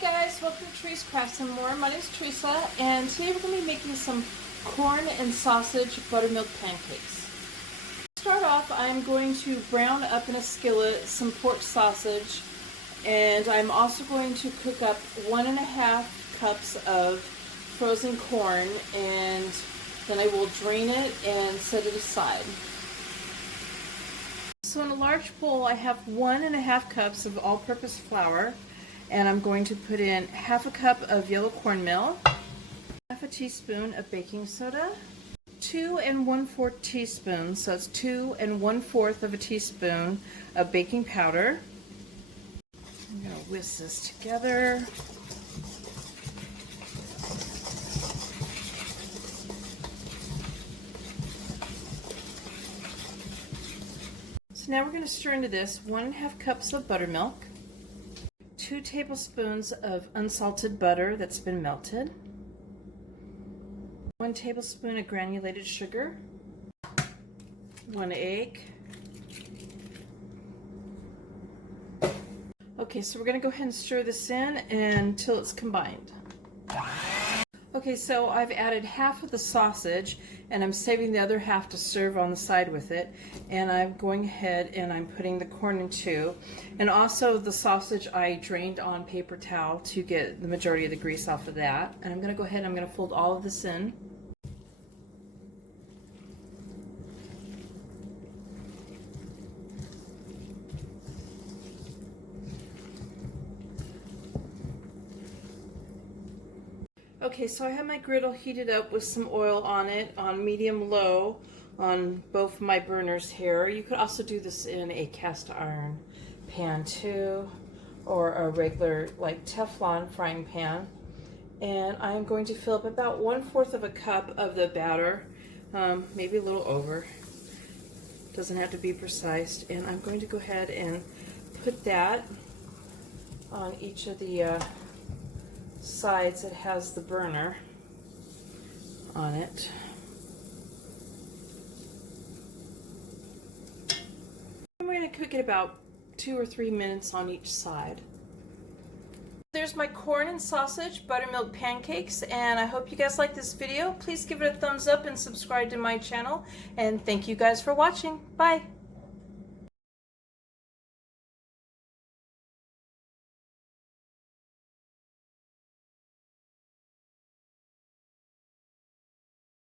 guys, welcome to Teresa's Crafts and More. My name is Teresa, and today we're going to be making some corn and sausage buttermilk pancakes. To start off, I'm going to brown up in a skillet some pork sausage, and I'm also going to cook up 1.5 cups of frozen corn, and then I will drain it and set it aside. So in a large bowl, I have 1.5 cups of all-purpose flour, and I'm going to put in 1/2 cup of yellow cornmeal, 1/2 teaspoon of baking soda, 2 1/4 teaspoons, so it's 2 1/4 of a teaspoon of baking powder. I'm going to whisk this together. So now we're going to stir into this 1.5 cups of buttermilk, 2 tablespoons of unsalted butter that's been melted, 1 tablespoon of granulated sugar, 1 egg. Okay, so we're going to go ahead and stir this in until it's combined. Okay, so I've added half of the sausage, and I'm saving the other half to serve on the side with it. And I'm going ahead and I'm putting the corn in too. And also the sausage I drained on paper towel to get the majority of the grease off of that. And I'm going to go ahead and I'm going to fold all of this in. Okay, so I have my griddle heated up with some oil on it on medium-low on both my burners here. You could also do this in a cast iron pan too, or a regular like Teflon frying pan. And I'm going to fill up about 1/4 of a cup of the batter, maybe a little over. Doesn't have to be precise. And I'm going to go ahead and put that on each of the sides that has the burner on it. And we're going to cook it about 2 or 3 minutes on each side. There's my corn and sausage buttermilk pancakes, and I hope you guys like this video. Please give it a thumbs up and subscribe to my channel, and thank you guys for watching. Bye.